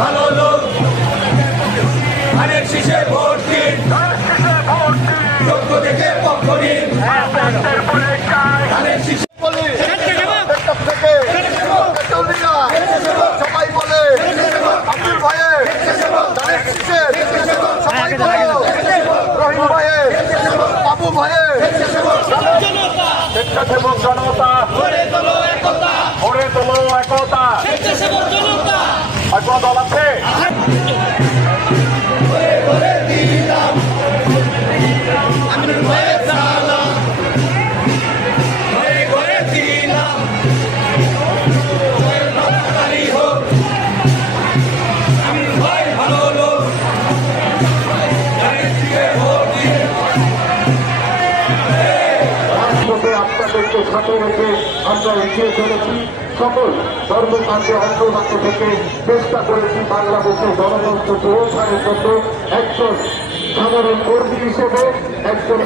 ভালো লোক ধানের শীষে ভোট দিন, যোগ্য দেখে পক্ষ নিন। ধানের শীষে সবাই বলে আব্দুল ভাইয়ের ধানের শীষের, সবাই বলে রহিম ভাইয়ের, বাবু ভাইয়ের স্বেচ্ছাসেবক জনতা গড়ে তোলো একতা। আর কোন দল আছে? আপনাদেরকে সাথে রেখে আমরা এগিয়ে চলেছি। সকল ধর্মকাণ্ডে অন্তর্ভুক্ত থেকে চেষ্টা করেছি বাংলাদেশের গণতন্ত্র পুনরুদ্ধারের জন্য একজন সাধারণ কর্মী হিসেবে একজন